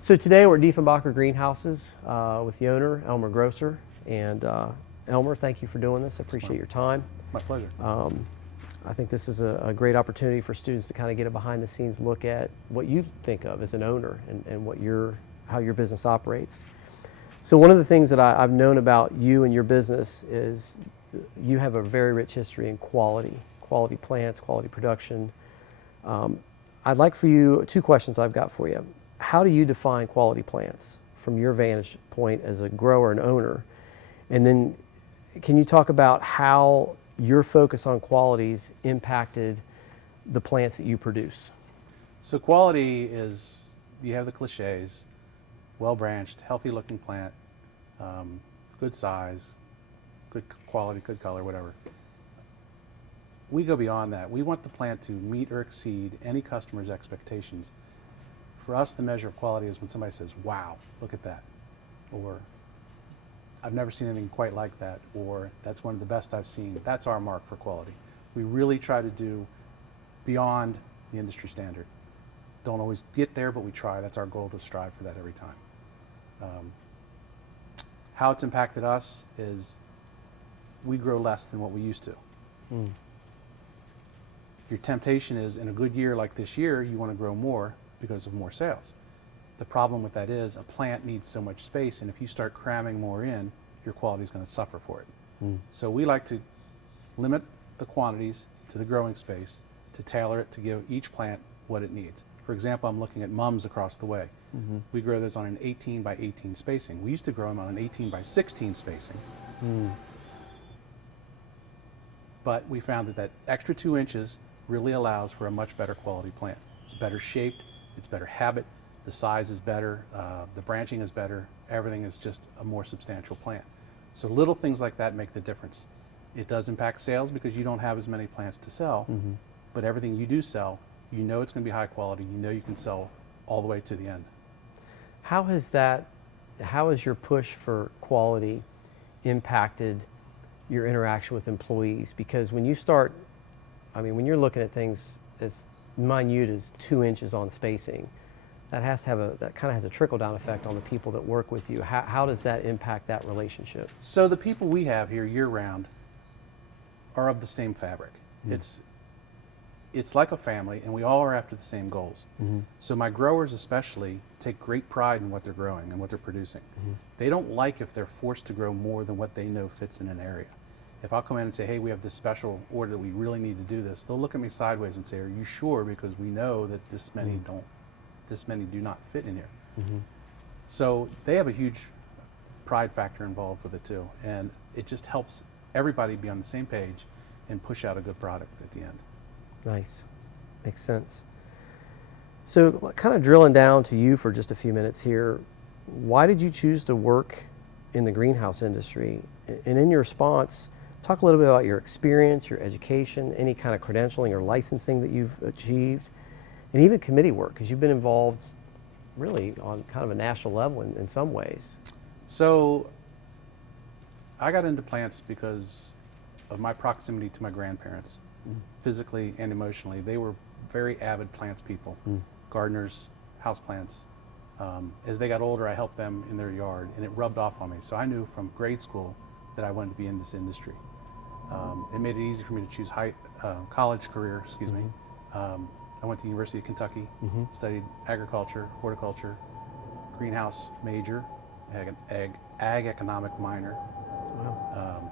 So today we're at Diefenbacher Greenhouses with the owner, Elmer Grocer. And Elmer, thank you for doing this. I appreciate your time. My pleasure. I think this is a great opportunity for students to kind of get a behind the scenes look at what you think of as an owner and what how your business operates. So one of the things that I've known about you and your business is you have a very rich history in quality plants, quality production. I'd like for you, two questions I've got for you. How do you define quality plants from your vantage point as a grower and owner? And then can you talk about how your focus on qualities impacted the plants that you produce? So quality is, you have the cliches, well-branched, healthy-looking plant, good size, good quality, good color, whatever. We go beyond that. We want the plant to meet or exceed any customer's expectations. For us, the measure of quality is when somebody says, wow, look at that. Or, I've never seen anything quite like that. Or, that's one of the best I've seen. That's our mark for quality. We really try to do beyond the industry standard. Don't always get there, but we try. That's our goal, to strive for that every time. How it's impacted us is we grow less than what we used to. Your temptation is, in a good year like this year, you want to grow more because of more sales. The problem with that is a plant needs so much space, and if you start cramming more in, your quality is going to suffer for it. So we like to limit the quantities to the growing space, to tailor it to give each plant what it needs. For example, I'm looking at mums across the way. We grow those on an 18 by 18 spacing. We used to grow them on an 18 by 16 spacing. But we found that that extra 2 inches really allows for a much better quality plant. It's better shaped, it's better habit, the size is better, the branching is better, everything is just a more substantial plant. So little things like that make the difference. It does impact sales because you don't have as many plants to sell, but everything you do sell, you know it's going to be high quality, you know you can sell all the way to the end. How has your push for quality impacted your interaction with employees? Because when you start, when you're looking at things as minute as 2 inches on spacing, that kind of has a trickle-down effect on the people that work with you. How does that impact that relationship? So the people we have here year-round are of the same fabric. It's like a family, and we all are after the same goals. So my growers especially take great pride in what they're growing and what they're producing. They don't like if they're forced to grow more than what they know fits in an area. If I'll come in and say, hey, we have this special order that we really need to do this, they'll look at me sideways and say, are you sure? Because we know that this many do not fit in here. So they have a huge pride factor involved with it too. And it just helps everybody be on the same page and push out a good product at the end. Nice. Makes sense. So kind of drilling down to you for just a few minutes here, why did you choose to work in the greenhouse industry? And in your response, talk a little bit about your experience, your education, any kind of credentialing or licensing that you've achieved, and even committee work, because you've been involved really on kind of a national level in some ways. So I got into plants because of my proximity to my grandparents, physically and emotionally. They were very avid plants people, gardeners, houseplants. As they got older, I helped them in their yard, and it rubbed off on me. So I knew from grade school that I wanted to be in this industry. It made it easy for me to choose college career, I went to the University of Kentucky, studied agriculture, horticulture, greenhouse major, ag economic minor. Wow.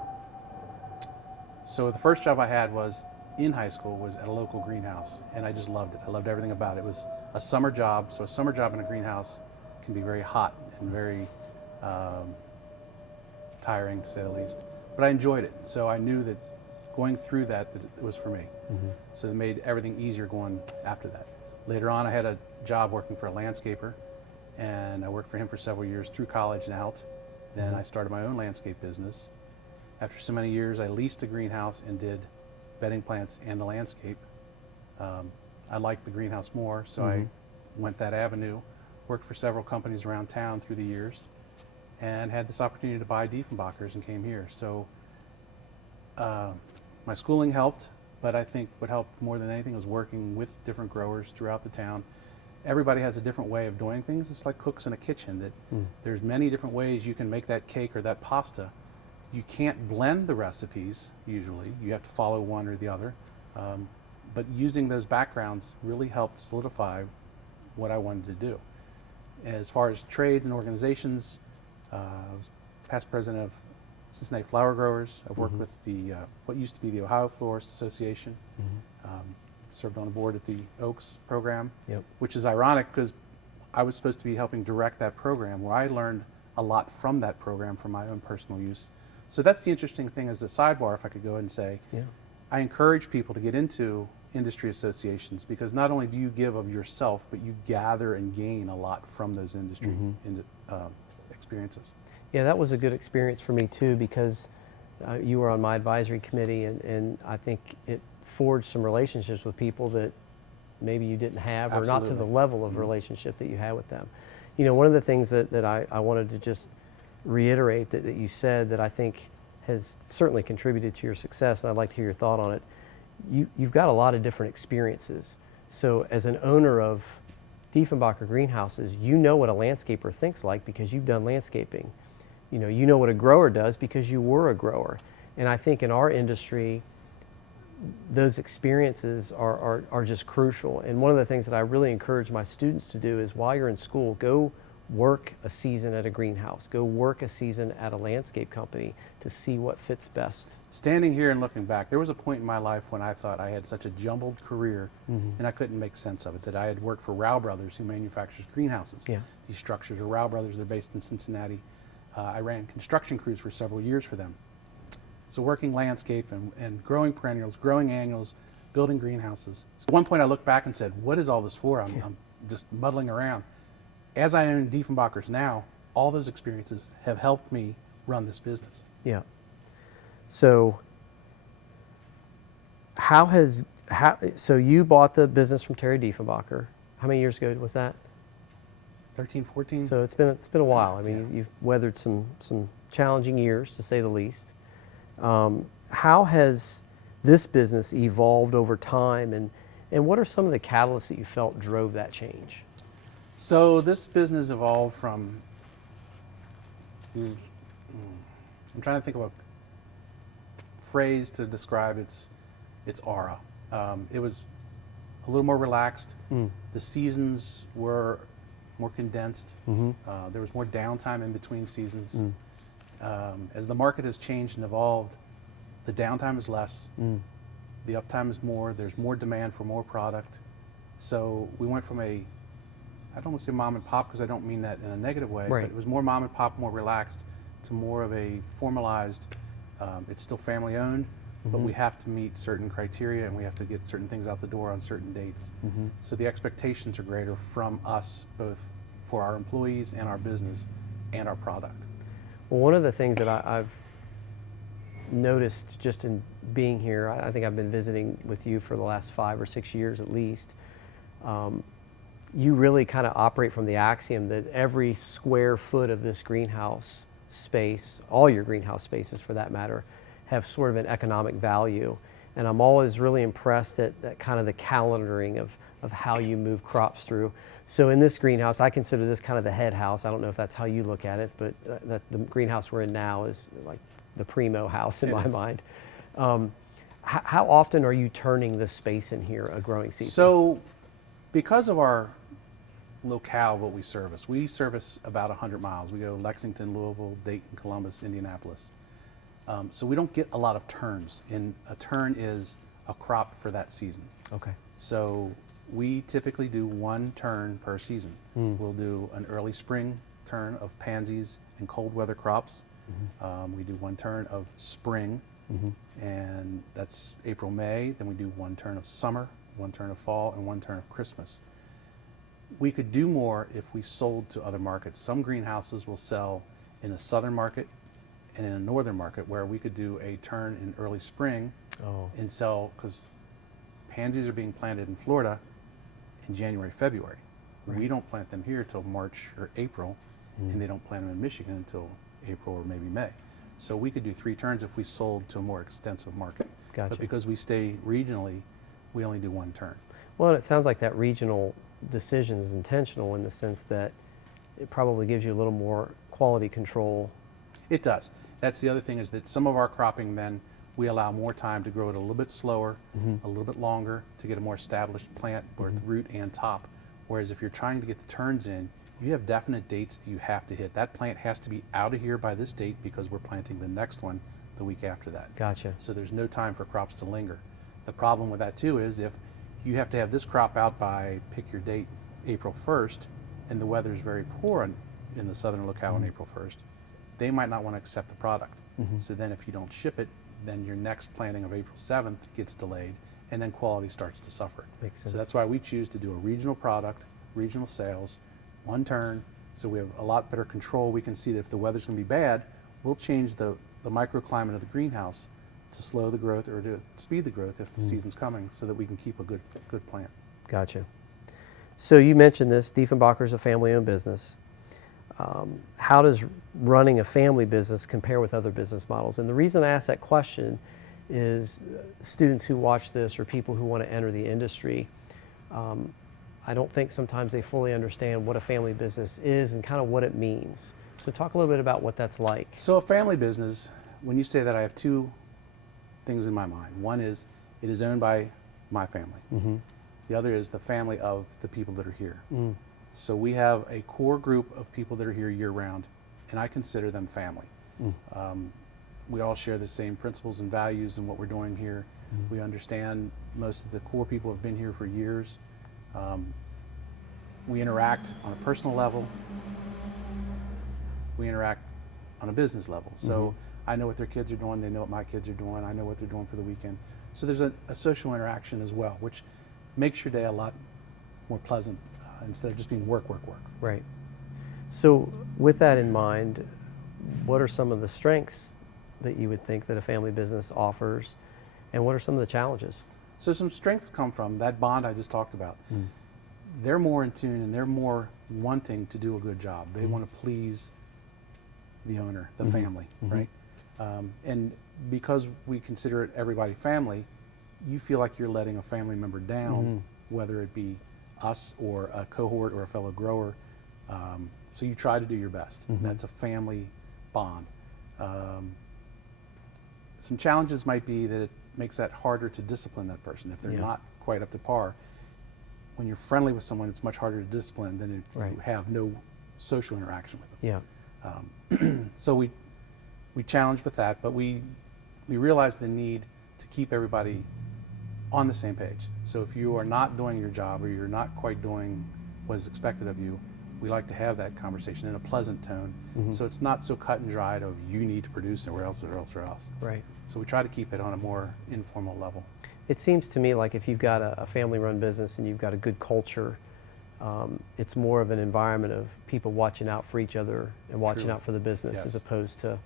So the first job I had was in high school, was at a local greenhouse, and I just loved it. I loved everything about it. It was a summer job, so a summer job in a greenhouse can be very hot and very tiring, to say the least. But I enjoyed it, so I knew that going through that it was for me. So it made everything easier going after that. Later on, I had a job working for a landscaper, and I worked for him for several years through college and out. Then I started my own landscape business. After so many years, I leased a greenhouse and did bedding plants and the landscape. I liked the greenhouse more, so I went that avenue, worked for several companies around town through the years, and had this opportunity to buy Diefenbachers and came here. So my schooling helped, but I think what helped more than anything was working with different growers throughout the town everybody has a different way of doing things. It's like cooks in a kitchen, that there's many different ways you can make that cake or that pasta. You can't blend the recipes usually. You have to follow one or the other. But using those backgrounds really helped solidify what I wanted to do. As far as trades and organizations, I was past president of Cincinnati Flower Growers. I've worked with the what used to be the Ohio Florist Association. Served on the board at the Oaks program, which is ironic because I was supposed to be helping direct that program, where I learned a lot from that program for my own personal use. So that's the interesting thing as a sidebar, if I could go ahead and say, I encourage people to get into industry associations, because not only do you give of yourself, but you gather and gain a lot from those industry experiences. Yeah, that was a good experience for me too, because you were on my advisory committee, and I think it forged some relationships with people that maybe you didn't have, or not to the level of relationship that you had with them. You know, one of the things that I wanted to just reiterate that you said that I think has certainly contributed to your success, and I'd like to hear your thought on it. You've got a lot of different experiences. So as an owner of Diefenbacher greenhouses, you know what a landscaper thinks like because you've done landscaping. You know what a grower does because you were a grower. And I think in our industry, those experiences are just crucial. And one of the things that I really encourage my students to do is, while you're in school, go work a season at a greenhouse, go work a season at a landscape company to see what fits best. Standing here and looking back, there was a point in my life when I thought I had such a jumbled career and I couldn't make sense of it, that I had worked for Rao Brothers, who manufactures greenhouses. These structures are Rao Brothers, they're based in Cincinnati. I ran construction crews for several years for them. So working landscape and growing perennials, growing annuals, building greenhouses. So at one point I looked back and said, what is all this for? I'm just muddling around. As I own Diefenbachers now, all those experiences have helped me run this business. Yeah. So so you bought the business from Terry Diefenbacher. How many years ago was that? 13, 14. So it's been a while. I mean, you've weathered some challenging years, to say the least. How has this business evolved over time, and what are some of the catalysts that you felt drove that change? So this business evolved from, I'm trying to think of a phrase to describe its aura. It was a little more relaxed. The seasons were more condensed. There was more downtime in between seasons. As the market has changed and evolved, the downtime is less, the uptime is more, there's more demand for more product. So we went from I don't want to say mom and pop because I don't mean that in a negative way, but it was more mom and pop, more relaxed, to more of a formalized, it's still family owned, but we have to meet certain criteria and we have to get certain things out the door on certain dates. So the expectations are greater from us, both for our employees and our business and our product. Well, one of the things that I've noticed just in being here, I think I've been visiting with you for the last 5 or 6 years at least, you really kind of operate from the axiom that every square foot of this greenhouse space, all your greenhouse spaces for that matter, have sort of an economic value. And I'm always really impressed at kind of the calendaring of how you move crops through. So in this greenhouse, I consider this kind of the head house. I don't know if that's how you look at it, but the greenhouse we're in now is like the primo house in my mind. How often are you turning the space in here a growing season? So because of our locale, what we service about 100 miles. We go Lexington, Louisville, Dayton, Columbus, Indianapolis. So we don't get a lot of turns. And a turn is a crop for that season. Okay. So we typically do one turn per season. We'll do an early spring turn of pansies and cold weather crops. We do one turn of spring, and that's April, May. Then we do one turn of summer, one turn of fall, and one turn of Christmas. We could do more if we sold to other markets. Some greenhouses will sell in the southern market and in a northern market, where we could do a turn in early spring and sell, because pansies are being planted in Florida in January, February. We don't plant them here till March or April, and they don't plant them in Michigan until April or maybe May. So we could do 3 turns if we sold to a more extensive market. Gotcha. But because we stay regionally, we only do 1 turn. Well, and it sounds like that regional decision is intentional in the sense that it probably gives you a little more quality control. It does. That's the other thing, is that some of our cropping then, we allow more time to grow it a little bit slower, a little bit longer, to get a more established plant, both root and top. Whereas if you're trying to get the turns in, you have definite dates that you have to hit. That plant has to be out of here by this date because we're planting the next one the week after that. Gotcha. So there's no time for crops to linger. The problem with that too is if you have to have this crop out by, pick your date, April 1st, and the weather is very poor in the southern locale on April 1st, they might not want to accept the product. So then if you don't ship it, then your next planting of April 7th gets delayed, and then quality starts to suffer. Makes sense. So that's why we choose to do a regional product, regional sales, one turn, so we have a lot better control. We can see that if the weather's going to be bad, we'll change the microclimate of the greenhouse to slow the growth or to speed the growth if the season's coming, so that we can keep a good plant. Gotcha. So you mentioned this, Diefenbacher is a family-owned business. How does running a family business compare with other business models? And the reason I ask that question is students who watch this or people who want to enter the industry, I don't think sometimes they fully understand what a family business is and kind of what it means. So talk a little bit about what that's like. So a family business, when you say that, I have two things in my mind. One is it is owned by my family. The other is the family of the people that are here. So we have a core group of people that are here year-round, and I consider them family. We all share the same principles and values in what we're doing here. We understand most of the core people have been here for years. We interact on a personal level. We interact on a business level. So I know what their kids are doing, they know what my kids are doing, I know what they're doing for the weekend. So there's a social interaction as well, which makes your day a lot more pleasant instead of just being work, work, work. Right. So with that in mind, what are some of the strengths that you would think that a family business offers, and what are some of the challenges? So some strengths come from that bond I just talked about. They're more in tune and they're more wanting to do a good job. They want to please the owner, the family, right? And because we consider it everybody family, you feel like you're letting a family member down, whether it be us or a cohort or a fellow grower. So you try to do your best. That's a family bond. Some challenges might be that it makes that harder to discipline that person if they're not quite up to par. When you're friendly with someone, it's much harder to discipline than if you have no social interaction with them. So we challenge with that, but we realize the need to keep everybody on the same page. So if you are not doing your job or you're not quite doing what is expected of you, we like to have that conversation in a pleasant tone. So it's not so cut and dried of you need to produce or else or else or else. Right. So we try to keep it on a more informal level. It seems to me like if you've got a family-run business and you've got a good culture, it's more of an environment of people watching out for each other and watching out for the business, as opposed to,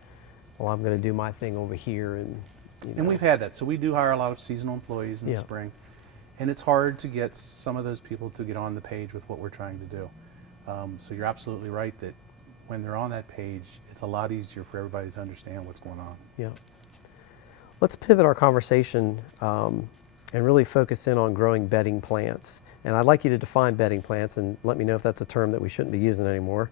well, I'm going to do my thing over here. And we've had that. So we do hire a lot of seasonal employees in the spring, and it's hard to get some of those people to get on the page with what we're trying to do. So you're absolutely right that when they're on that page, it's a lot easier for everybody to understand what's going on. Yeah. Let's pivot our conversation and really focus in on growing bedding plants. And I'd like you to define bedding plants and let me know if that's a term that we shouldn't be using anymore.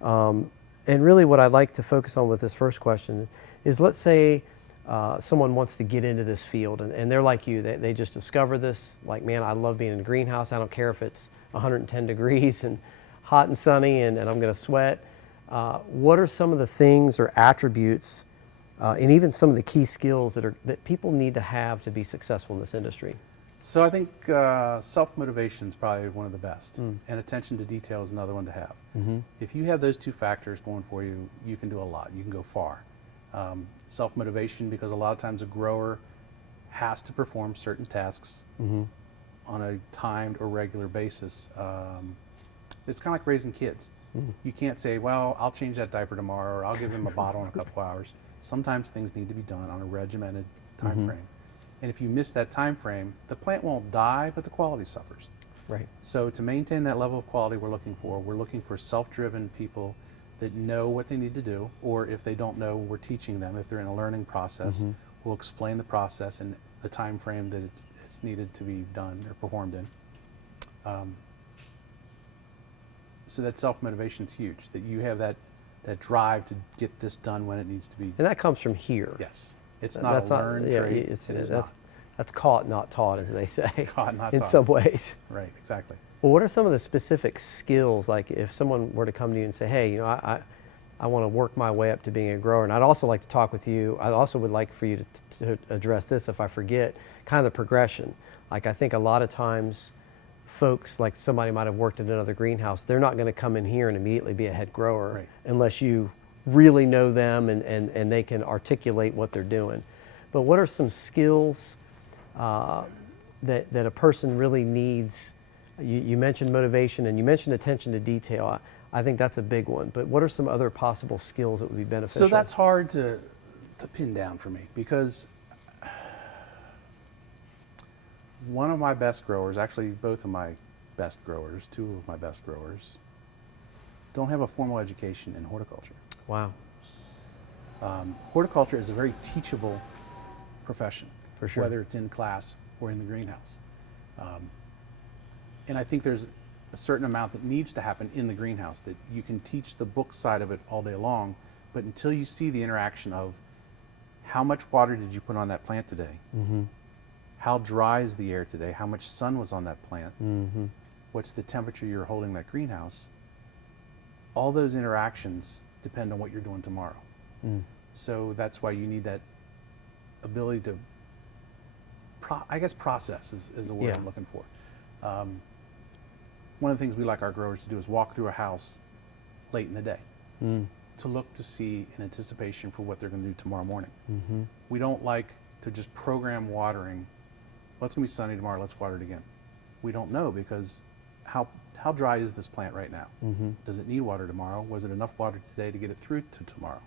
And really what I'd like to focus on with this first question is, let's say someone wants to get into this field and they're like you, they just discover this, like, man, I love being in a greenhouse. I don't care if it's 110 degrees and hot and sunny and I'm going to sweat. What are some of the things or attributes and even some of the key skills that people need to have to be successful in this industry? So I think self-motivation is probably one of the best, and attention to detail is another one to have. If you have those two factors going for you, you can do a lot. You can go far. Self-motivation, because a lot of times a grower has to perform certain tasks on a timed or regular basis. It's kind of like raising kids. You can't say, well, I'll change that diaper tomorrow, or I'll give them a bottle in a couple hours. Sometimes things need to be done on a regimented time frame. And if you miss that time frame, the plant won't die, but the quality suffers. Right. So to maintain that level of quality we're looking for self-driven people that know what they need to do, or if they don't know, we're teaching them. If they're in a learning process, we'll explain the process and the time frame that it's needed to be done or performed in. so that self-motivation is huge, that you have that drive to get this done when it needs to be. And that comes from here. Yes. It's not a learned trait. It's, It is that's caught, not taught, as they say. Caught, not in taught. some ways. Right, exactly. Well, what are some of the specific skills, like if someone were to come to you and say, hey, you know, I want to work my way up to being a grower, and I'd also like to talk with you, I also would like for you to address this if I forget, kind of the progression. Like I think a lot of times folks, like somebody might have worked in another greenhouse, they're not going to come in here and immediately be a head grower Right. unless you really know them and they can articulate what they're doing. But what are some skills that a person really needs? You mentioned motivation and you mentioned attention to detail. I think that's a big one. But what are some other possible skills that would be beneficial? So that's hard to pin down for me, because one of my best growers, actually both of my best growers, two of my best growers, don't have a formal education in horticulture. Wow. Horticulture is a very teachable profession, For sure. whether it's in class or in the greenhouse. And I think there's a certain amount that needs to happen in the greenhouse, that you can teach the book side of it all day long, but until you see the interaction of how much water did you put on that plant today? Mm-hmm. How dry is the air today? How much sun was on that plant? Mm-hmm. What's the temperature you're holding that greenhouse? All those interactions depend on what you're doing tomorrow. Mm. So that's why you need that ability to, process is the word Yeah. I'm looking for. One of the things we like our growers to do is walk through a house late in the day to look to see in anticipation for what they're going to do tomorrow morning. Mm-hmm. We don't like to just program watering. Well, it's going to be sunny tomorrow, let's water it again. We don't know, because how dry is this plant right now? Mm-hmm. Does it need water tomorrow? Was it enough water today to get it through to tomorrow?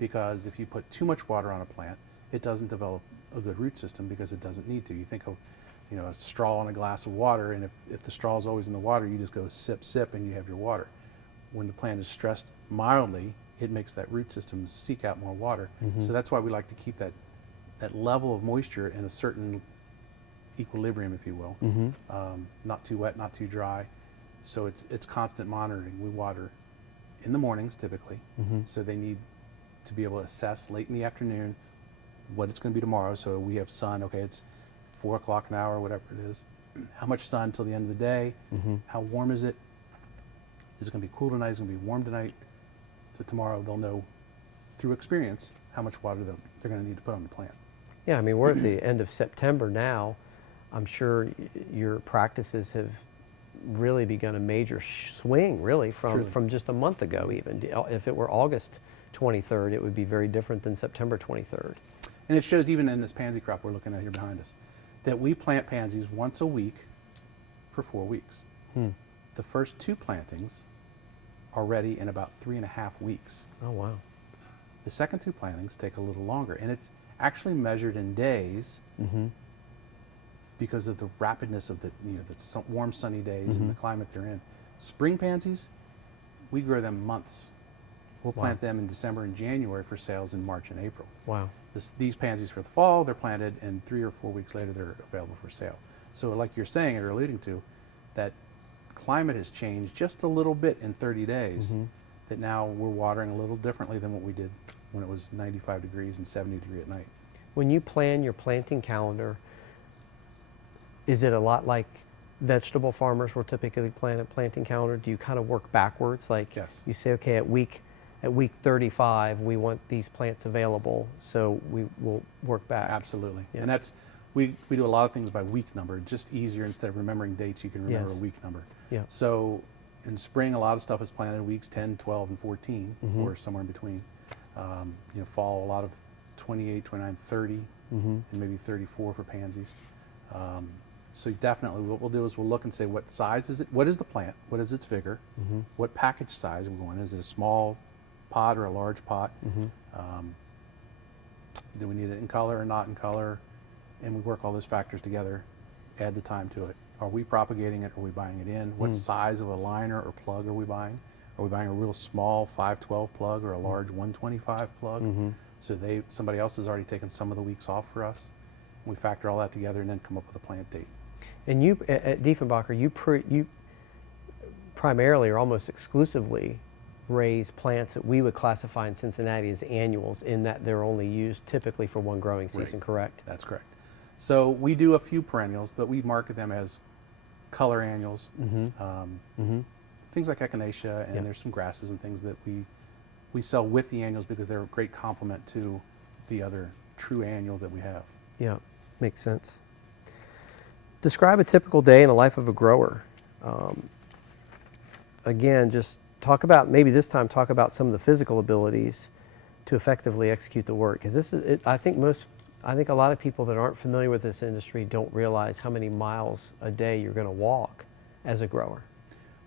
Because if you put too much water on a plant, it doesn't develop a good root system because it doesn't need to. You think of, you know, a straw in a glass of water, and if the straw is always in the water, you just go sip, sip, and you have your water. When the plant is stressed mildly, it makes that root system seek out more water. Mm-hmm. So that's why we like to keep that level of moisture in a certain equilibrium, if you will. Mm-hmm. Not too wet, not too dry. So it's constant monitoring. We water in the mornings typically, so they need to be able to assess late in the afternoon what it's going to be tomorrow. So we have sun, okay, it's 4 o'clock now or whatever it is. How much sun till the end of the day? How warm is it? Is it going to be cool tonight? Is it going to be warm tonight? So tomorrow they'll know through experience how much water they're going to need to put on the plant. Yeah, I mean, we're at the end of September now. I'm sure your practices have really begun a major swing, really, from just a month ago even. If it were August 23rd, it would be very different than September 23rd. And it shows even in this pansy crop we're looking at here behind us, that we plant pansies once a week for 4 weeks. The first 2 plantings are ready in about 3.5 weeks. Oh, wow. The second 2 plantings take a little longer, and it's actually measured in days because of the rapidness of the warm sunny days and the climate they're in. Spring pansies, we grow them months. We'll plant them in December and January for sales in March and April. Wow. These pansies for the fall, they're planted, and 3 or 4 weeks later they're available for sale. So like you're saying or alluding to, that climate has changed just a little bit in 30 days, that now we're watering a little differently than what we did when it was 95 degrees and 70 degrees at night. When you plan your planting calendar, is it a lot like vegetable farmers will typically plan a planting calendar? Do you kind of work backwards? Like Yes. you say, okay, at week 35, we want these plants available, so we will work back. Absolutely. Yeah. And that's, we do a lot of things by week number. It's just easier. Instead of remembering dates, you can remember Yes. a week number. Yeah. So in spring, a lot of stuff is planted weeks 10, 12, and 14, or somewhere in between. Fall, a lot of 28, 29, 30, and maybe 34 for pansies. So definitely what we'll do is we'll look and say, what size is it? What is the plant? What is its vigor? What package size are we going? Is it a small pot or a large pot? Do we need it in color or not in color? And we work all those factors together, add the time to it. Are we propagating it? Are we buying it in? What size of a liner or plug are we buying? Are we buying a real small 512 plug or a large 125 plug? So somebody else has already taken some of the weeks off for us. We factor all that together and then come up with a plant date. And you, at Diefenbacher, you primarily or almost exclusively raise plants that we would classify in Cincinnati as annuals, in that they're only used typically for one growing season, correct? That's correct. So we do a few perennials, but we market them as color annuals. Things like echinacea, and there's some grasses and things that we sell with the annuals because they're a great complement to the other true annual that we have. Yeah, makes sense. Describe a typical day in the life of a grower. Again, just talk about, maybe this time talk about some of the physical abilities to effectively execute the work. Because this is, I think a lot of people that aren't familiar with this industry don't realize how many miles a day you're going to walk as a grower.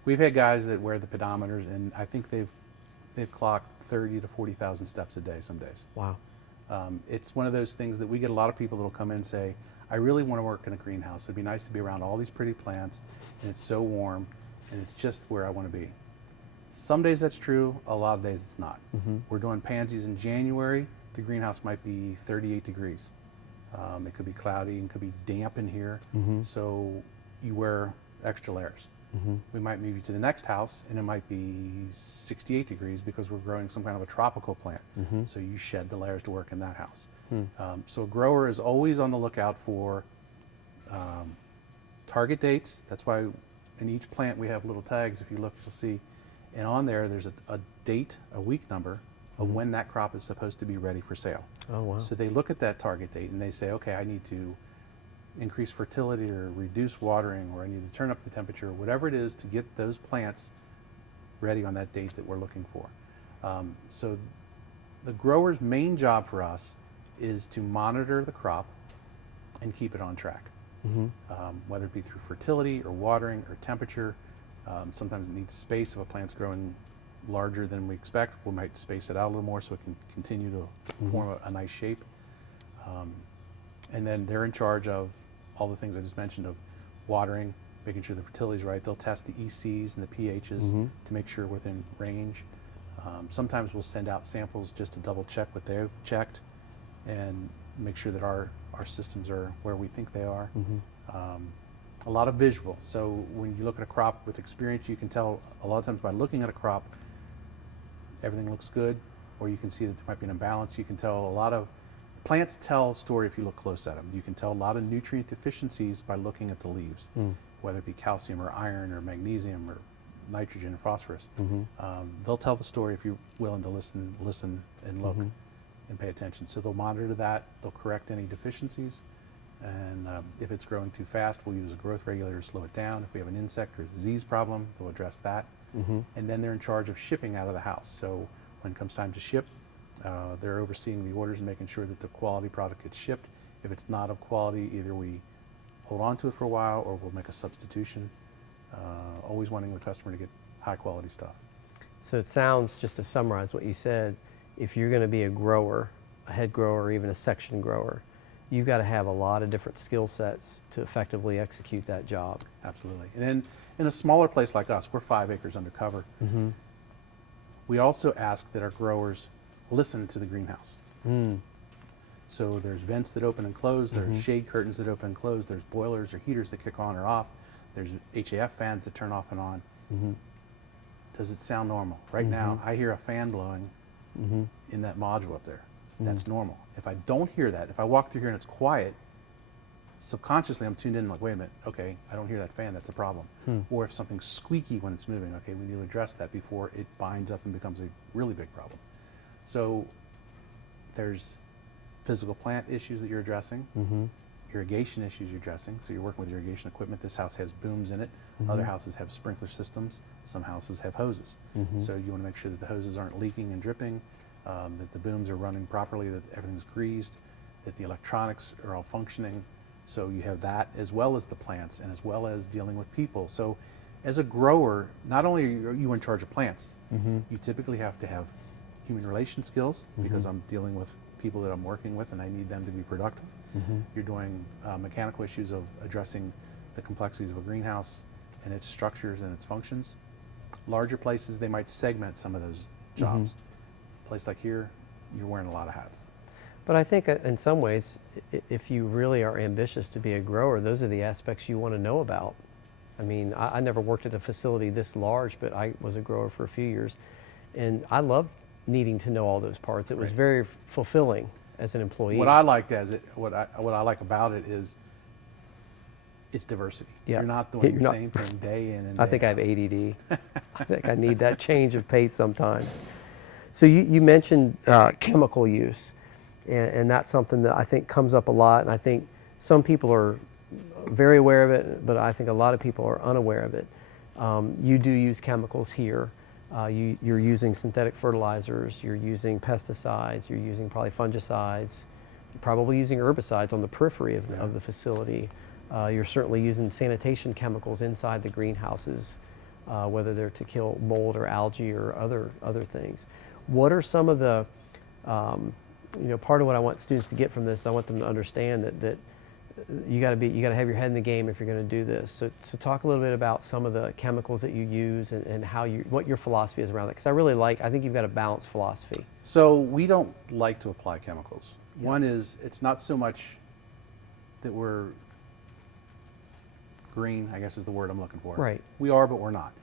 We've had guys that wear the pedometers, and I think they've clocked 30 to 40,000 steps a day some days. Wow. It's one of those things that we get a lot of people that will come in and say, I really want to work in a greenhouse. It'd be nice to be around all these pretty plants, and it's so warm, and it's just where I want to be. Some days that's true, a lot of days it's not. We're doing pansies in January. The greenhouse might be 38 degrees. It could be cloudy and could be damp in here, so you wear extra layers. We might move you to the next house, and it might be 68 degrees because we're growing some kind of a tropical plant. So you shed the layers to work in that house. So a grower is always on the lookout for target dates. That's why in each plant we have little tags. If you look, you'll see. And on there, there's a date, a week number of when that crop is supposed to be ready for sale. Oh, wow. So they look at that target date and they say, okay, I need to increase fertility or reduce watering, or I need to turn up the temperature, whatever it is to get those plants ready on that date that we're looking for. So the grower's main job for us is to monitor the crop and keep it on track, whether it be through fertility or watering or temperature. Sometimes it needs space. If a plant's growing larger than we expect, we might space it out a little more so it can continue to form a nice shape. And then they're in charge of all the things I just mentioned, of watering, making sure the fertility is right. They'll test the ECs and the pHs to make sure within range. Sometimes we'll send out samples just to double check what they've checked and make sure that our systems are where we think they are. A lot of visual. So when you look at a crop with experience, you can tell a lot of times by looking at a crop, everything looks good, or you can see that there might be an imbalance. You can tell a lot of plants tell a story if you look close at them. You can tell a lot of nutrient deficiencies by looking at the leaves, whether it be calcium or iron or magnesium or nitrogen or phosphorus. They'll tell the story if you're willing to listen and look and pay attention. So they'll monitor that, they'll correct any deficiencies, and if it's growing too fast, we'll use a growth regulator to slow it down. If we have an insect or disease problem, they'll address that. And then they're in charge of shipping out of the house. So when it comes time to ship, they're overseeing the orders and making sure that the quality product gets shipped. If it's not of quality, either we hold on to it for a while or we'll make a substitution, always wanting the customer to get high quality stuff. So it sounds, just to summarize what you said, if you're going to be a grower, a head grower, or even a section grower, you've got to have a lot of different skill sets to effectively execute that job. Absolutely. And then in a smaller place like us, we're 5 acres under cover. We also ask that our growers listen to the greenhouse. So there's vents that open and close, there's shade curtains that open and close, there's boilers or heaters that kick on or off, there's HAF fans that turn off and on. Does it sound normal? Right now, I hear a fan blowing in that module up there. That's normal. If I don't hear that, if I walk through here and it's quiet, subconsciously I'm tuned in like, wait a minute, okay, I don't hear that fan, that's a problem. Or if something's squeaky when it's moving, okay, we need to address that before it binds up and becomes a really big problem. So there's physical plant issues that you're addressing, irrigation issues you're addressing. So you're working with irrigation equipment. This house has booms in it. Other houses have sprinkler systems. Some houses have hoses. So you want to make sure that the hoses aren't leaking and dripping, that the booms are running properly, that everything's greased, that the electronics are all functioning. So you have that as well as the plants and as well as dealing with people. So as a grower, not only are you in charge of plants, you typically have to have human relation skills because I'm dealing with people that I'm working with and I need them to be productive. You're doing mechanical issues of addressing the complexities of a greenhouse and its structures and its functions. Larger places, they might segment some of those jobs. A place like here, you're wearing a lot of hats. But I think in some ways, if you really are ambitious to be a grower, those are the aspects you want to know about I mean, I never worked at a facility this large, but I was a grower for a few years, and I loved needing to know all those parts. It was Right. very fulfilling as an employee. What I like about it is it's diversity. Yeah. You're not doing You're the not- same thing day in and I day think I out. have ADD. I think I need that change of pace sometimes. So you mentioned chemical use, and that's something that I think comes up a lot, and I think some people are very aware of it, but I think a lot of people are unaware of it. You do use chemicals here. You're using synthetic fertilizers, you're using pesticides, you're using probably fungicides, you're probably using herbicides on the periphery of the facility. You're certainly using sanitation chemicals inside the greenhouses, whether they're to kill mold or algae or other things. What are some of the, part of what I want students to get from this, I want them to understand that you got to have your head in the game if you're going to do this. So talk a little bit about some of the chemicals that you use and what your philosophy is around it. Because I think you've got a balanced philosophy. So we don't like to apply chemicals. Yeah. One is, it's not so much that we're green, I guess is the word I'm looking for. Right. We are, but we're not.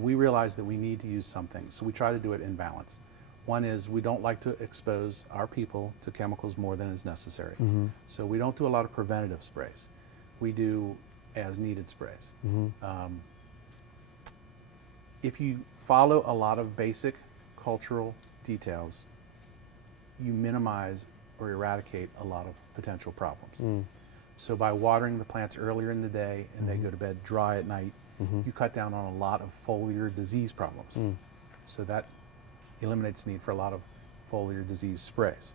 We realize that we need to use something, so we try to do it in balance. One is, we don't like to expose our people to chemicals more than is necessary. Mm-hmm. So we don't do a lot of preventative sprays. We do as needed sprays. Mm-hmm. If you follow a lot of basic cultural details, you minimize or eradicate a lot of potential problems. Mm. So by watering the plants earlier in the day and they go to bed dry at night, you cut down on a lot of foliar disease problems. So that eliminates the need for a lot of foliar disease sprays.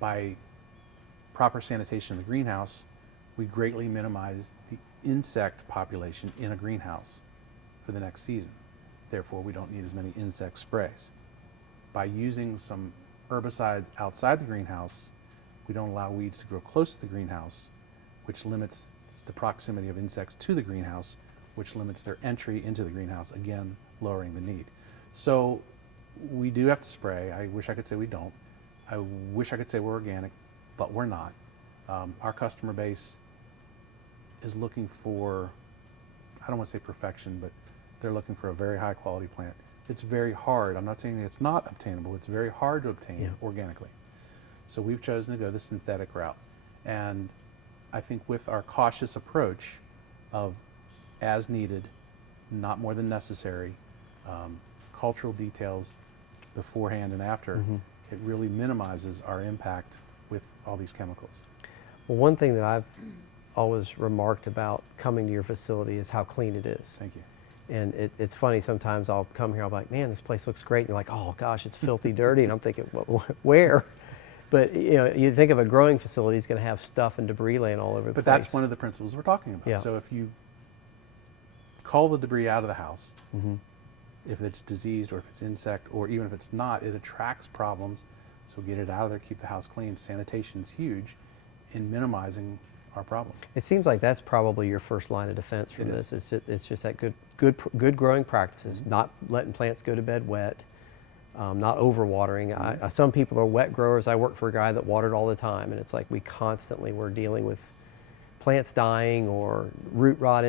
By proper sanitation of the greenhouse, we greatly minimize the insect population in a greenhouse for the next season. Therefore, we don't need as many insect sprays. By using some herbicides outside the greenhouse, we don't allow weeds to grow close to the greenhouse, which limits the proximity of insects to the greenhouse, which limits their entry into the greenhouse, again, lowering the need. So we do have to spray. I wish I could say we don't. I wish I could say we're organic, but we're not. Our customer base is looking for, I don't want to say perfection, but they're looking for a very high quality plant. It's very hard. I'm not saying it's not obtainable. It's very hard to obtain organically. So we've chosen to go the synthetic route. And I think with our cautious approach of as needed, not more than necessary, cultural details beforehand and after, it really minimizes our impact with all these chemicals. Well, one thing that I've always remarked about coming to your facility is how clean it is. Thank you. And it's funny, sometimes I'll come here, I'm like, man, this place looks great. And you're like, oh gosh, it's filthy dirty. And I'm thinking, well, where? But you think of a growing facility, it's going to have stuff and debris laying all over the But place. that's one of the principles we're talking about. Yeah. So if you cull the debris out of the house, if it's diseased or if it's insect or even if it's not, it attracts problems. So get it out of there, keep the house clean. Sanitation's huge in minimizing our problem. It seems like that's probably your first line of defense from this. It's just that good growing practices, not letting plants go to bed wet, not overwatering. Some people are wet growers. I work for a guy that watered all the time, and it's like we constantly were dealing with plants dying or root rot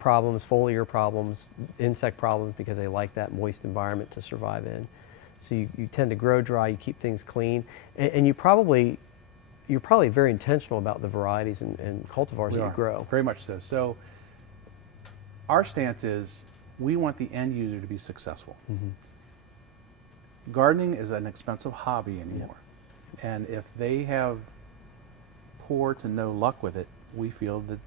problems, foliar problems, insect problems, because they like that moist environment to survive in. So you tend to grow dry, you keep things clean, and you're probably very intentional about the varieties and cultivars that you grow. Very much so. So our stance is we want the end user to be successful. Gardening is an expensive hobby anymore. And if they have poor to no luck with it, we feel that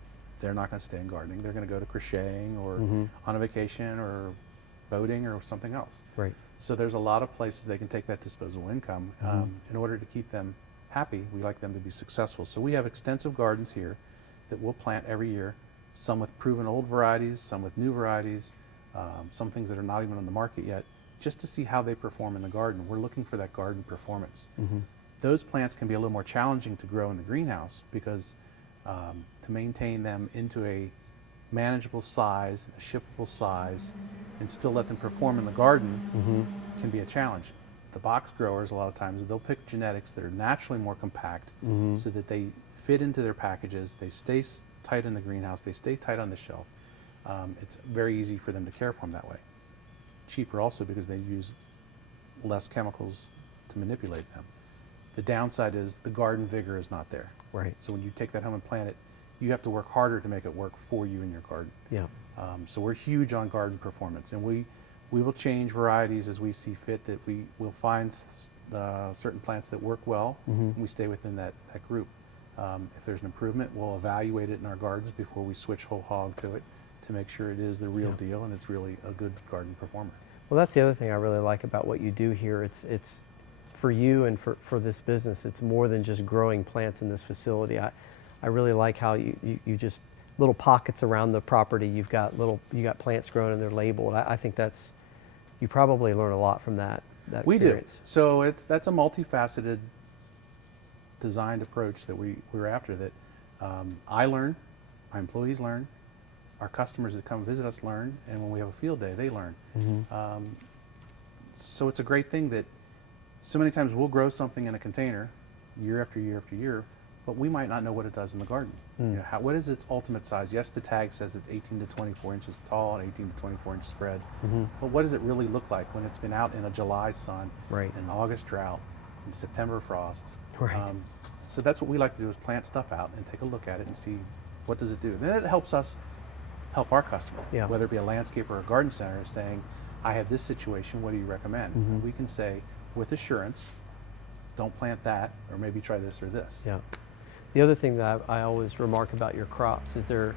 they're not going to stay in gardening. They're going to go to crocheting or on a vacation or boating or something else. Right. So there's a lot of places they can take that disposable income. In order to keep them happy, we like them to be successful. So we have extensive gardens here that we'll plant every year, some with proven old varieties, some with new varieties, some things that are not even on the market yet, just to see how they perform in the garden. We're looking for that garden performance. Those plants can be a little more challenging to grow in the greenhouse because to maintain them into a manageable size, a shippable size, and still let them perform in the garden can be a challenge. The box growers, a lot of times, they'll pick genetics that are naturally more compact so that they fit into their packages, they stay tight in the greenhouse, they stay tight on the shelf. It's very easy for them to care for them that way. Cheaper also because they use less chemicals to manipulate them. The downside is the garden vigor is not there. Right. So when you take that home and plant it, you have to work harder to make it work for you in your garden. Yeah. So we're huge on garden performance, and we will change varieties as we see fit. That we will find certain plants that work well, and we stay within that group. If there's an improvement, we'll evaluate it in our gardens before we switch whole hog to it to make sure it is the real deal and it's really a good garden performer. Well, that's the other thing I really like about what you do here. It's for you and for this business, it's more than just growing plants in this facility. I really like how you just little pockets around the property. You got plants growing and they're labeled. I think you probably learn a lot from that experience. We do. So that's a multifaceted designed approach that we're after. That I learn, my employees learn, our customers that come visit us learn, and when we have a field day, they learn. So it's a great thing that so many times we'll grow something in a container year after year after year, but we might not know what it does in the garden. You know, what is its ultimate size? Yes, the tag says it's 18 to 24 inches tall and 18 to 24 inch spread, but what does it really look like when it's been out in a July sun, Right. in an August drought, in September frosts? Right. So that's what we like to do, is plant stuff out and take a look at it and see what does it do. Then it helps us help our customer, Yeah. whether it be a landscaper or a garden center, saying, I have this situation, what do you recommend? And we can say, with assurance, don't plant that, or maybe try this or this. Yeah. The other thing that I always remark about your crops is they're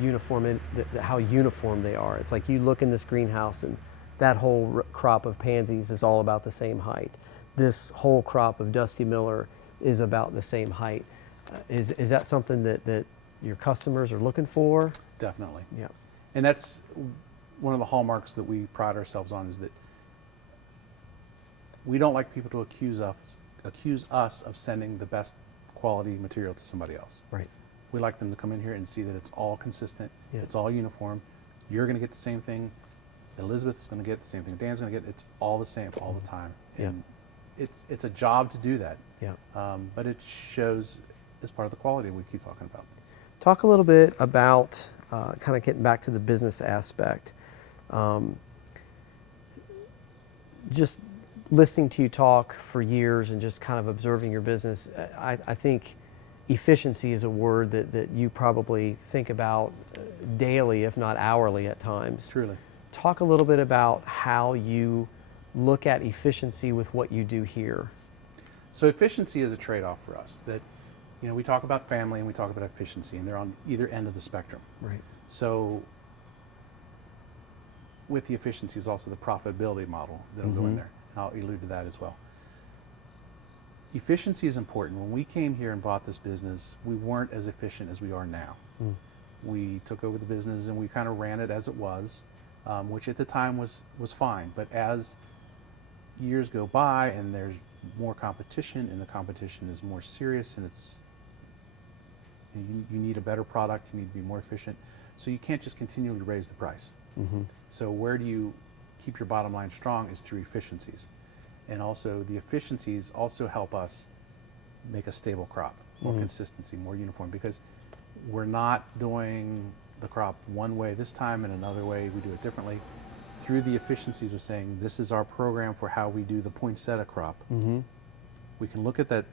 uniform, how uniform they are. It's like you look in this greenhouse and that whole crop of pansies is all about the same height. This whole crop of Dusty Miller is about the same height. Is that something that your customers are looking for? Definitely. Yeah. And that's one of the hallmarks that we pride ourselves on, is that we don't like people to accuse us of sending the best quality material to somebody else. Right. We like them to come in here and see that it's all consistent, Yeah. it's all uniform. You're going to get the same thing. Elizabeth's going to get the same thing. Dan's going to get. It's all the same all the time. Yeah. And it's a job to do that. Yeah. But it shows as part of the quality we keep talking about. Talk a little bit about kind of getting back to the business aspect. Just listening to you talk for years and just kind of observing your business, I think efficiency is a word that you probably think about daily, if not hourly at times. Truly. Talk a little bit about how you look at efficiency with what you do here. So efficiency is a trade-off for us. That, you know, we talk about family and we talk about efficiency, and they're on either end of the spectrum. Right. So with the efficiency is also the profitability model that'll go in there. And I'll allude to that as well. Efficiency is important. When we came here and bought this business, we weren't as efficient as we are now. We took over the business and we kind of ran it as it was, which at the time was fine. But as years go by and there's more competition, and the competition is more serious, and you need a better product, you need to be more efficient. So you can't just continually raise the price. So where do you keep your bottom line strong is through efficiencies. And also the efficiencies also help us make a stable crop, more consistency, more uniform, because we're not doing the crop one way this time and another way we do it differently. Through the efficiencies of saying, this is our program for how we do the poinsettia crop, we can look at that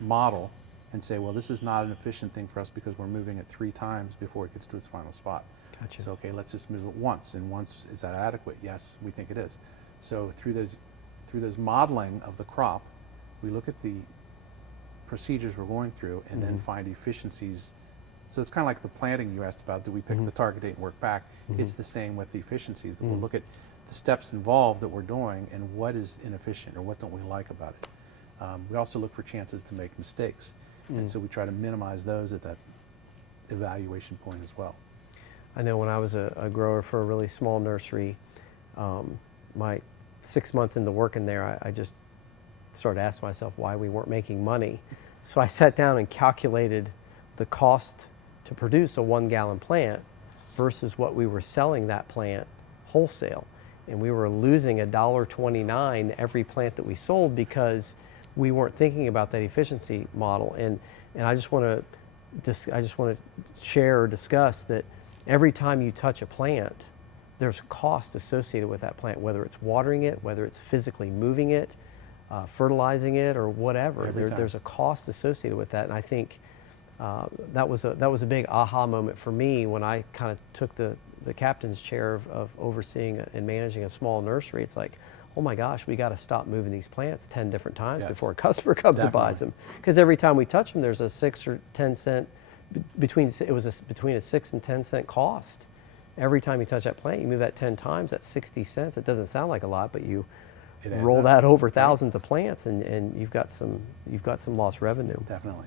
model and say, well, this is not an efficient thing for us because we're moving it 3 times before it gets to its final spot. Gotcha. So, okay, let's just move it once, and once, is that adequate? Yes, we think it is. So through those modeling of the crop, we look at the procedures we're going through and then find efficiencies. So it's kind of like the planting you asked about. Do we pick the target date and work back? It's the same with the efficiencies. That we'll look at the steps involved that we're doing and what is inefficient or what don't we like about it. We also look for chances to make mistakes. And so we try to minimize those at that evaluation point as well. I know when I was a grower for a really small nursery, my 6 months into working there, I just started asking myself why we weren't making money. So I sat down and calculated the cost to produce a 1-gallon plant versus what we were selling that plant wholesale. And we were losing $1.29 every plant that we sold because we weren't thinking about that efficiency model. And I just want to share or discuss that every time you touch a plant, there's cost associated with that plant, whether it's watering it, whether it's physically moving it, fertilizing it, or whatever. There's a cost associated with that, and I think that was a big aha moment for me when I kind of took the captain's chair of overseeing and managing a small nursery. It's like, oh my gosh, we got to stop moving these plants 10 different times before a customer comes and buys them. Because every time we touch them, there's a 6 or 10 cent between a 6 and 10 cent cost. Every time you touch that plant, you move that 10 times, that's 60 cents. It doesn't sound like a lot, but you roll that over thousands of plants, and you've got some lost revenue. Definitely.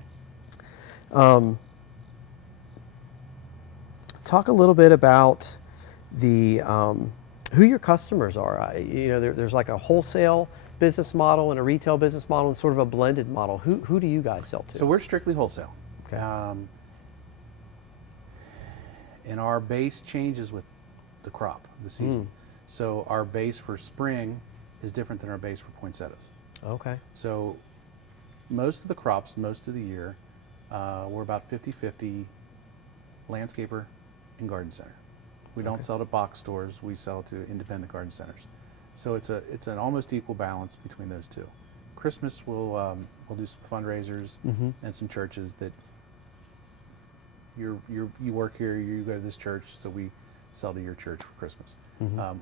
Talk a little bit about the who your customers are. There's like a wholesale business model and a retail business model and sort of a blended model. Who do you guys sell to? So we're strictly wholesale. Okay. And our base changes with the crop, the season. So our base for spring is different than our base for poinsettias. Okay. So most of the crops, most of the year, we're about 50-50 landscaper and garden center. We don't sell to box stores, we sell to independent garden centers. So it's an almost equal balance between those two. Christmas we'll do some fundraisers and some churches that you work here, you go to this church, so we sell to your church for Christmas.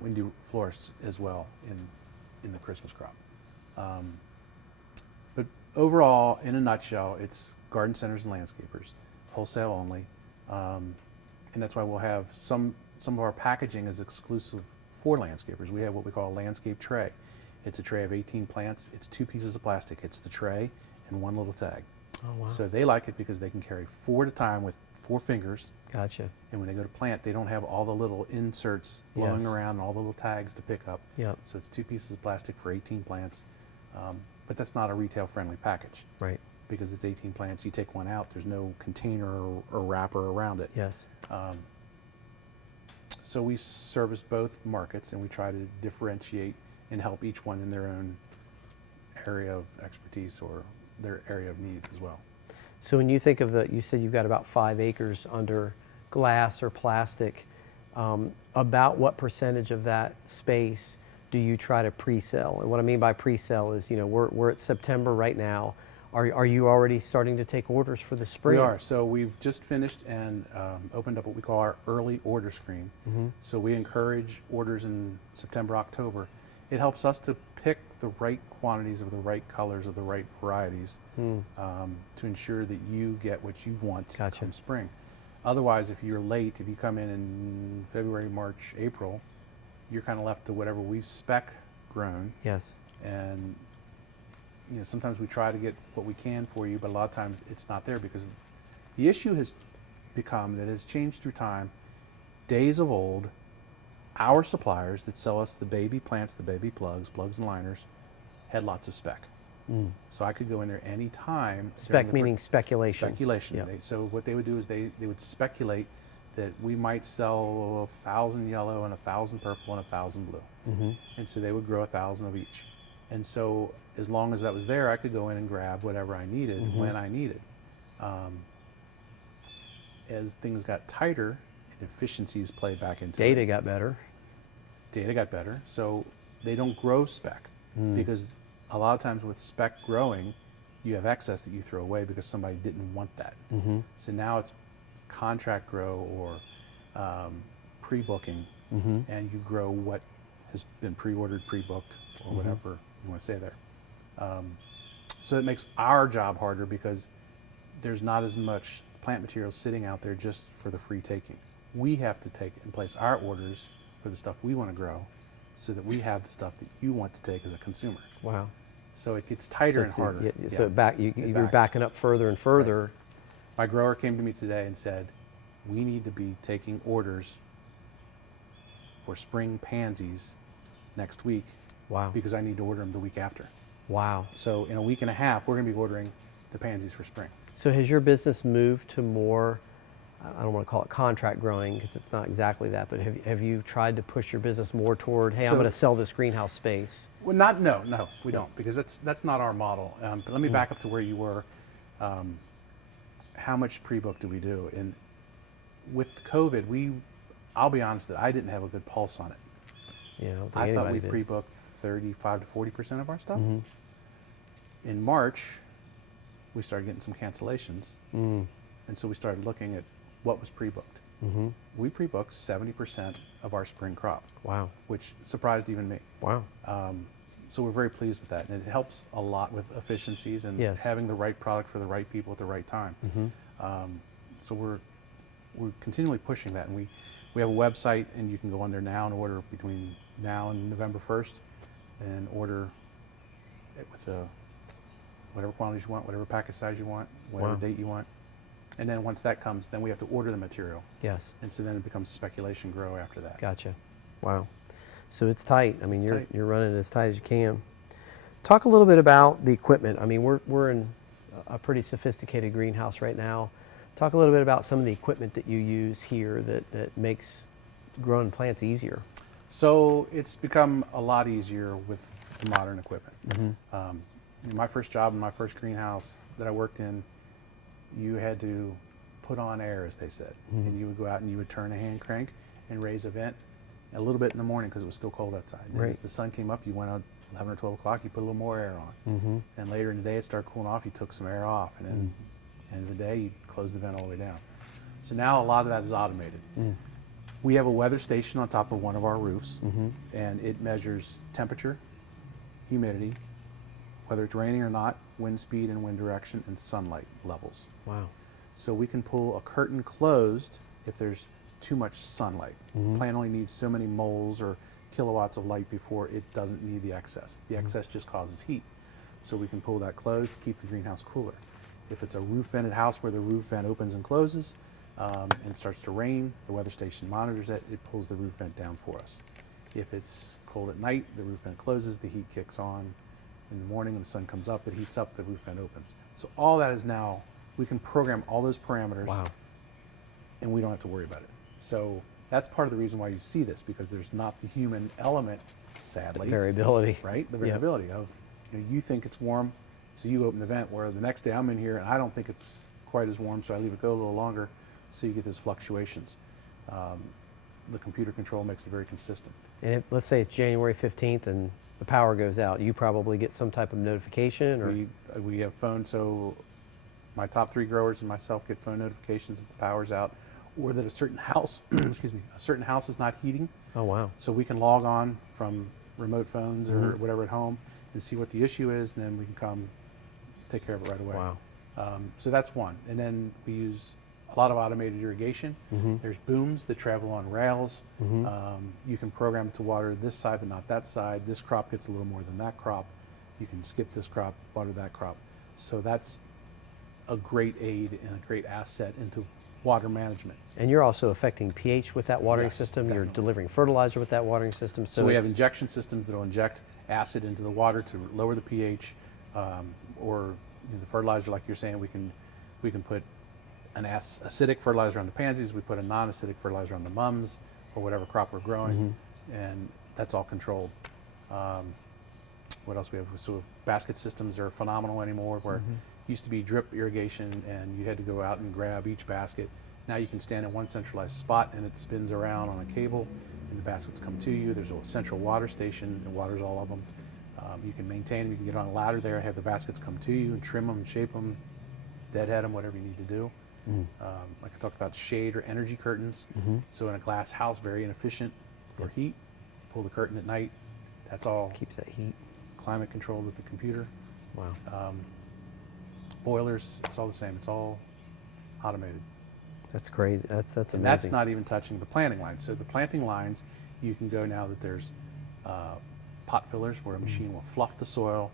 We do florists as well in the Christmas crop. But overall, in a nutshell, it's garden centers and landscapers, wholesale only. And that's why we'll have some of our packaging is exclusive for landscapers. We have what we call a landscape tray. It's a tray of 18 plants. It's 2 pieces of plastic. It's the tray and 1 little tag. Oh, wow. So they like it because they can carry 4 at a time with 4 fingers. Gotcha. And when they go to plant, they don't have all the little inserts blowing around and all the little tags to pick up. Yep. So it's 2 pieces of plastic for 18 plants. But that's not a retail-friendly package. Right. Because it's 18 plants. You take one out, there's no container or wrapper around it. Yes. So we service both markets, and we try to differentiate and help each one in their own area of expertise or their area of needs as well. So when you think of you said you've got about 5 acres under glass or plastic. About what percentage of that space do you try to pre-sell? And what I mean by pre-sell is, we're at September right now. Are you already starting to take orders for the spring? We are. So we've just finished and opened up what we call our early order screen. So we encourage orders in September, October. It helps us to pick the right quantities of the right colors of the right varieties to ensure that you get what you want come spring. Otherwise, if you're late, if you come in February, March, April, you're kind of left to whatever we've spec grown. Yes. And sometimes we try to get what we can for you, but a lot of times it's not there because the issue has become that has changed through time. Days of old, our suppliers that sell us the baby plants, the baby plugs and liners, had lots of spec. So I could go in there any time. Spec meaning speculation. Speculation. Yep. So what they would do is they would speculate that we might sell 1,000 yellow and 1,000 purple and 1,000 blue. And so they would grow 1,000 of each. And so as long as that was there, I could go in and grab whatever I needed when I needed. As things got tighter, and efficiencies played back into Data got better. Data got better. So they don't grow spec because a lot of times with spec growing, you have excess that you throw away because somebody didn't want that. So now it's contract grow or pre-booking, and you grow what has been pre-ordered, pre-booked, or whatever you want to say there. So it makes our job harder because there's not as much plant material sitting out there just for the free taking. We have to take and place our orders for the stuff we want to grow so that we have the stuff that you want to take as a consumer. Wow. So it gets tighter and harder. So you're backing up further and further. Right. My grower came to me today and said, we need to be taking orders for spring pansies next week. Wow. Because I need to order them the week after. Wow. So in a week and a half, we're going to be ordering the pansies for spring. So has your business moved to more I don't want to call it contract growing because it's not exactly that, but have you tried to push your business more toward, hey, I'm So- going to sell this greenhouse space? Well, no, we don't, because that's not our model. But let me back up to where you were. How much pre-book do we do? And with COVID, I'll be honest, that I didn't have a good pulse on it. Yeah, I don't think I thought anybody we did. pre-booked 35 to 40% of our stuff. Mm-hmm. In March, we started getting some cancellations, Mm. and so we started looking at what was pre-booked. Mm-hmm. We pre-booked 70% of our spring crop, Wow. which surprised even me. Wow. So we're very pleased with that, and it helps a lot with efficiencies and Yes. having the right product for the right people at the right time. Mm-hmm. So we're continually pushing that, and we have a website, and you can go on there now and order between now and November 1st, and order it with whatever quantities you want, whatever package size you want, whatever Wow. date you want, and then once that comes, then we have to order the material, Yes. and so then it becomes speculation grow after that. Gotcha. Wow. So it's tight. I mean, It's tight. you're running as tight as you can. Talk a little bit about the equipment. I mean, we're in a pretty sophisticated greenhouse right now. Talk a little bit about some of the equipment that you use here that makes growing plants easier. So it's become a lot easier with the modern equipment. In my first job in my first greenhouse that I worked in, you had to put on air, as they said, and you would go out and you would turn a hand crank and raise a vent a little bit in the morning because it was still cold outside. And then Right. as the sun came up, you went out 11 or 12 o'clock, you put a little more air on. Mm-hmm. And later in the day, it started cooling off, you took some air off, and then end of the day, you closed the vent all the way down. So now a lot of that is automated. We have a weather station on top of one of our roofs, and it measures temperature, humidity, whether it's raining or not, wind speed and wind direction, and sunlight levels. Wow. So we can pull a curtain closed if there's too much sunlight. The plant only needs so many moles or kilowatts of light before it doesn't need the excess. The excess just causes heat. So we can pull that closed to keep the greenhouse cooler. If it's a roof vented house where the roof vent opens and closes and it starts to rain, the weather station monitors it, it pulls the roof vent down for us. If it's cold at night, the roof vent closes, the heat kicks on. In the morning when the sun comes up, it heats up, the roof vent opens. So all that is now, we can program all those parameters Wow. and we don't have to worry about it. So that's part of the reason why you see this, because there's not the human element, sadly, Variability. right? The Yep. variability of, you think it's warm, so you open the vent, where the next day I'm in here and I don't think it's quite as warm, so I leave it go a little longer, so you get those fluctuations. The computer control makes it very consistent. And if, let's say it's January 15th and the power goes out, you probably get some type of notification or We have phone, so my top 3 growers and myself get phone notifications that the power's out, or that a certain house, excuse me, a certain house is not heating. oh wow. So we can log on from remote phones or whatever at home and see what the issue is, and then we can come take care of it right away. Wow. So that's one. And then we use a lot of automated irrigation. There's booms that travel on rails. You can program it to water this side but not that side. This crop gets a little more than that crop. You can skip this crop, water that crop. So that's a great aid and a great asset into water management. And you're also affecting pH with that watering Yes, system. You're definitely. delivering fertilizer with that watering system. So we have it's- injection systems that will inject acid into the water to lower the pH, or the fertilizer, like you're saying, we can put an acidic fertilizer on the pansies, we put a non-acidic fertilizer on the mums, or whatever crop we're growing, and that's all controlled. What else we have? So basket systems are phenomenal anymore, where used to be drip irrigation and you had to go out and grab each basket. Now you can stand in one centralized spot and it spins around on a cable and the baskets come to you. There's a central water station that waters all of them. You can maintain them, you can get on a ladder there, have the baskets come to you and trim them and shape them, deadhead them, whatever you need to do. Like I talked about, shade or energy curtains. So in a glass house, very inefficient for heat. Pull the curtain at night, that's all keeps that heat. climate controlled with the computer. Wow. Boilers, it's all the same. It's all automated. That's crazy. That's amazing. And that's not even touching the planting lines. So the planting lines, you can go now that there's pot fillers where a machine will fluff the soil,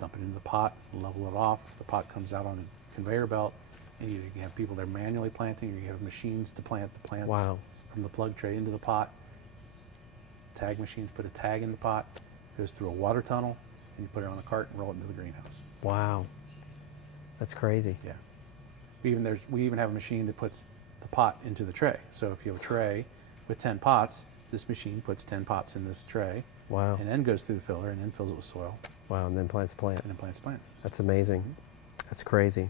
dump it into the pot, level it off. The pot comes out on a conveyor belt, and you can have people there manually planting, or you have machines to plant the plants Wow. from the plug tray into the pot. Tag machines put a tag in the pot, goes through a water tunnel, and you put it on a cart and roll it into the greenhouse. Wow. That's crazy. Yeah. We even have a machine that puts the the pot into the tray. So if you have a tray with 10 pots, this machine puts 10 pots in this tray. Wow. And then goes through the filler and then fills it with soil Wow, and then plants a plant. and then plants the plant. That's amazing. That's crazy.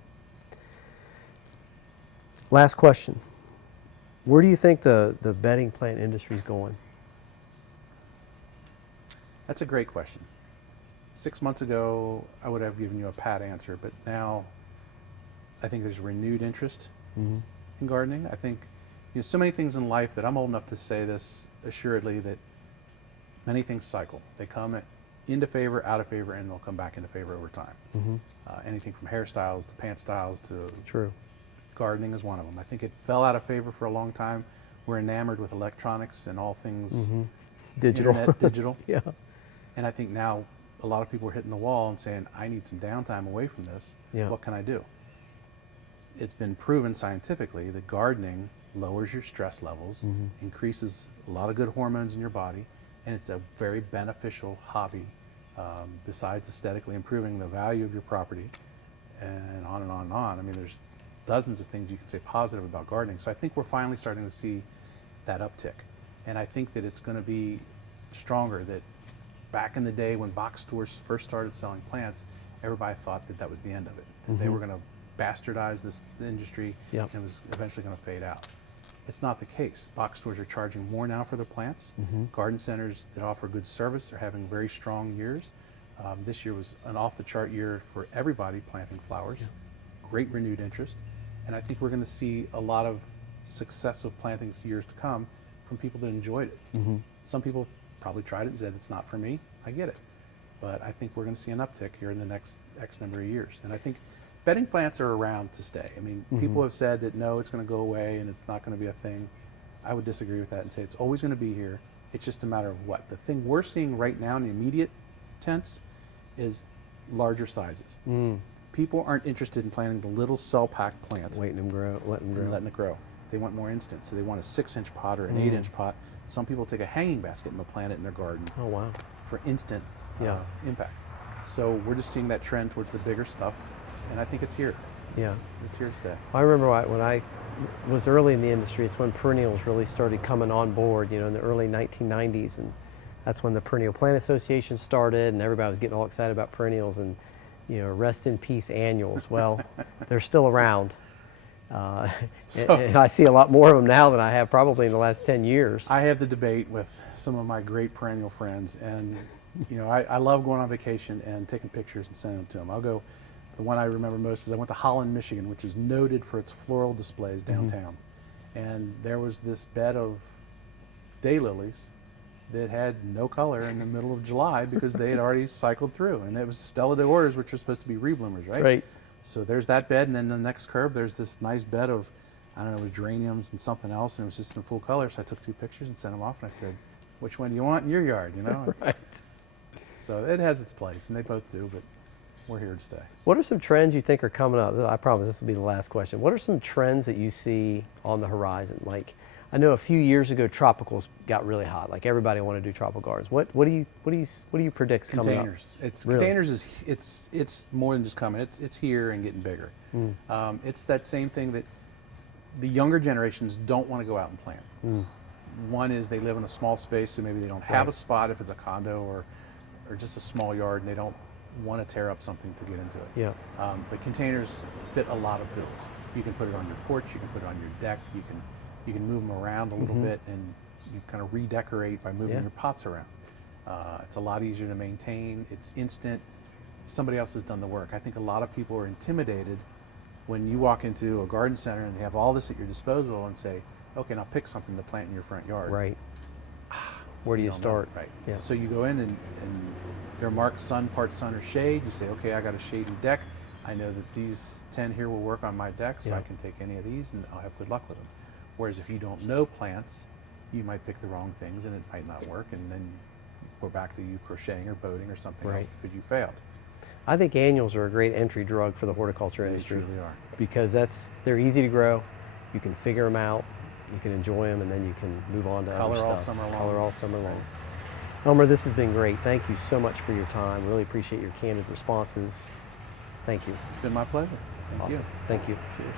Last question. Where do you think the bedding plant industry is going? That's a great question. 6 months ago, I would have given you a pat answer, but now I think there's renewed interest in gardening. I think so many things in life that I'm old enough to say this assuredly, that many things cycle. They come into favor, out of favor, and they'll come back into favor over time. Anything from hairstyles to pant styles to True. gardening is one of them. I think it fell out of favor for a long time. We're enamored with electronics and all things Digital. internet, digital. Yeah. And I think now a lot of people are hitting the wall and saying, I need some downtime away from this. Yeah. What can I do? It's been proven scientifically that gardening lowers your stress levels, increases a lot of good hormones in your body, and it's a very beneficial hobby, besides aesthetically improving the value of your property, and on and on and on. I mean, there's dozens of things you can say positive about gardening. So I think we're finally starting to see that uptick. And I think that it's going to be stronger. That back in the day when box stores first started selling plants, everybody thought that that was the end of it. That they were going to bastardize this industry and it was eventually going to fade out. It's not the case. Box stores are charging more now for their plants. Garden centers that offer good service are having very strong years. This year was an off-the-chart year for everybody planting flowers. Great renewed interest. And I think we're going to see a lot of successive plantings years to come from people that enjoyed it. Some people probably tried it and said, it's not for me. I get it. But I think we're going to see an uptick here in the next X number of years. And I think bedding plants are around to stay. I mean, people have said that no, it's going to go away and it's not going to be a thing. I would disagree with that and say it's always going to be here. It's just a matter of what. The thing we're seeing right now in the immediate tense is larger sizes. People aren't interested in planting the little cell-packed plants. Waiting them grow, letting them grow. And letting it grow. They want more instant, so they want a 6-inch pot or an 8-inch pot. Some people take a hanging basket and they'll plant it in their garden Oh, wow. for instant impact. So we're just seeing that trend towards the bigger stuff, and I think it's here. Yeah. It's here to stay. I remember when I was early in the industry, it's when perennials really started coming on board, in the early 1990s, and that's when the Perennial Plant Association started, and everybody was getting all excited about perennials, and rest in peace annuals. Well, they're still around. And I see a lot more of them now than I have probably in the last 10 years. I have the debate with some of my great perennial friends, and I love going on vacation and taking pictures and sending them to them. I'll go, the one I remember most is I went to Holland, Michigan, which is noted for its floral displays downtown. And there was this bed of daylilies that had no color in the middle of July because they had already cycled through. And it was Stella de Orders, which are supposed to be rebloomers, right? Right. So there's that bed, and then the next curve, there's this nice bed of, I don't know, it was geraniums and something else, and it was just in full color. So I took 2 pictures and sent them off, and I said, which one do you want in your yard, Right. So it has its place, and they both do, but we're here to stay. What are some trends you think are coming up? I promise this will be the last question. What are some trends that you see on the horizon? Like, I know a few years ago, tropicals got really hot. Like everybody wanted to do tropical gardens. What do you predict coming up? Containers. Really? Containers it's more than just coming. It's here and getting bigger. It's that same thing that the younger generations don't want to go out and plant. One is they live in a small space, so maybe they don't have a spot if it's a condo or just a small yard, and they don't want to tear up something to get into it. Yeah. But containers fit a lot of bills. You can put it on your porch, you can put it on your deck, you can move them around a little bit, and you kind of redecorate by moving your pots around. It's a lot easier to maintain. It's instant. Somebody else has done the work. I think a lot of people are intimidated when you walk into a garden center and they have all this at your disposal and say, okay, now pick something to plant in your front yard. Right. Where do you don't know. start? Right. Yeah. So you go in and they're marked part sun or shade. You say, okay, I got a shady deck. I know that these 10 here will work on my deck, so I can take any of these and I'll have good luck with them. Whereas if you don't know plants, you might pick the wrong things and it might not work, and then we're back to you crocheting or boating or something else because you failed. I think annuals are a great entry drug for the horticulture industry. They truly are. Because they're easy to grow. You can figure them out, you can enjoy them, and then you can move on to other Color all stuff. summer long. Color all summer long. Elmer, this has been great. Thank you so much for your time. Really appreciate your candid responses. Thank you. It's been my pleasure. Thank Awesome. you. Thank you. Cheers.